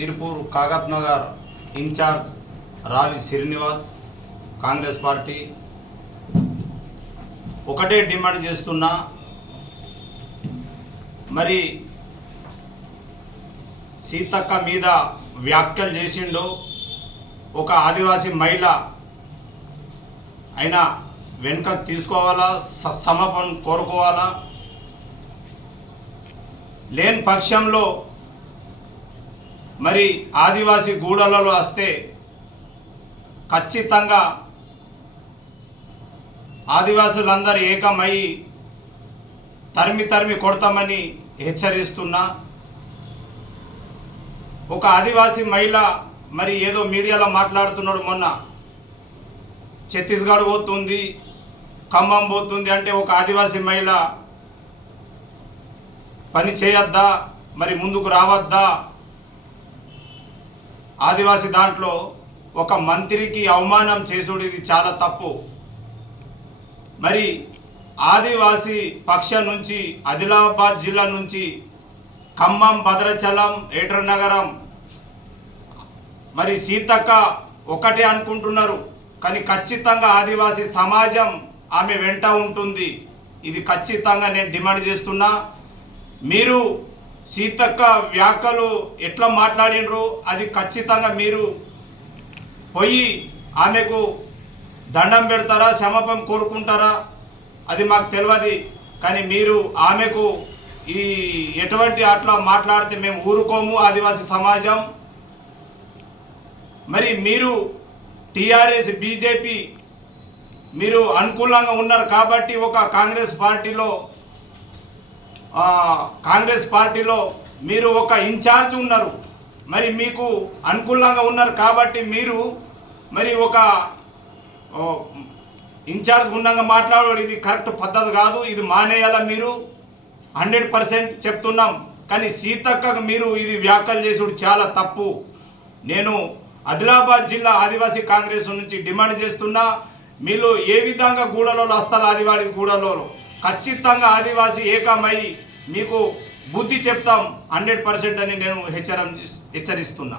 Sirpur కాగత్ Nagar incharge Ravi Srinivas Congress party. ఒకటే demand చేస్తున్నా మరి సీతక్క మీద వ్యాఖ్యలు చేసిండు ఒక ఆదివాసీ మహిళ అయినా వెనుకకు తీసుకోవాలా స- సమపం కోరుకోవాలా? లేని పక్షంలో మరి ఆదివాసీ గూడలలో వస్తే ఖచ్చితంగా ఆదివాసులందరూ ఏకమై తరిమి తరిమి కొడతామని హెచ్చరిస్తున్నా. ఒక ఆదివాసీ మహిళ మరి ఏదో మీడియాలో మాట్లాడుతున్నాడు మొన్న. ఛత్తీస్గఢ్ పోతుంది ఖమ్మం పోతుంది అంటే ఒక ఆదివాసీ మహిళ పని చేయొద్దా? మరి ముందుకు రావద్దా? ఆదివాసీ దాంట్లో ఒక మంత్రికి అవమానం చేసుడు ఇది చాలా తప్పు. మరి ఆదివాసీ పక్షం నుంచి ఆదిలాబాద్ జిల్లా నుంచి ఖమ్మం భద్రాచలం ఏటర్నగరం మరి సీతక్క ఒకటే అనుకుంటున్నారు. కానీ ఖచ్చితంగా ఆదివాసీ సమాజం ఆమె వెంట ఉంటుంది. ఇది ఖచ్చితంగా నేను డిమాండ్ చేస్తున్నా. మీరు సీతక్క వ్యాఖ్యలు ఎట్లా మాట్లాడినరు అది ఖచ్చితంగా మీరు పోయి ఆమెకు దండం పెడతారా క్షమాపం కోరుకుంటారా? అది మాకు తెలియదు కానీ మీరు ఆమెకు ఈ ఎటువంటి అట్లా మాట్లాడితే మేము ఊరుకోము ఆదివాసీ సమాజం. మరి మీరు టీఆర్ఎస్ బీజేపీ మీరు అనుకూలంగా ఉన్నారు కాబట్టి ఒక కాంగ్రెస్ పార్టీలో కాంగ్రెస్ పార్టీలో మీరు ఒక ఇన్ఛార్జ్ ఉన్నారు. మరి మీకు అనుకూలంగా ఉన్నారు కాబట్టి మీరు మరి ఒక ఇన్ఛార్జ్ ఉండగా మాట్లాడడం ఇది కరెక్ట్ పద్ధతి కాదు. ఇది మానేయాల మీరు? హండ్రెడ్ పర్సెంట్ చెప్తున్నాం. కానీ సీతక్కకు మీరు ఇది వ్యాఖ్యలు చేసుడు చాలా తప్పు. నేను ఆదిలాబాద్ జిల్లా ఆదివాసీ కాంగ్రెస్ నుంచి డిమాండ్ చేస్తున్నా. మీరు ఏ విధంగా గూడలో వస్తారు ఆదివాడి గూడలో ఖచ్చితంగా ఆదివాసీ ఏకమై మీకు బుద్ధి చెప్తాం హండ్రెడ్ పర్సెంట్ అని నేను హెచ్చరం హెచ్చరిస్తున్నా.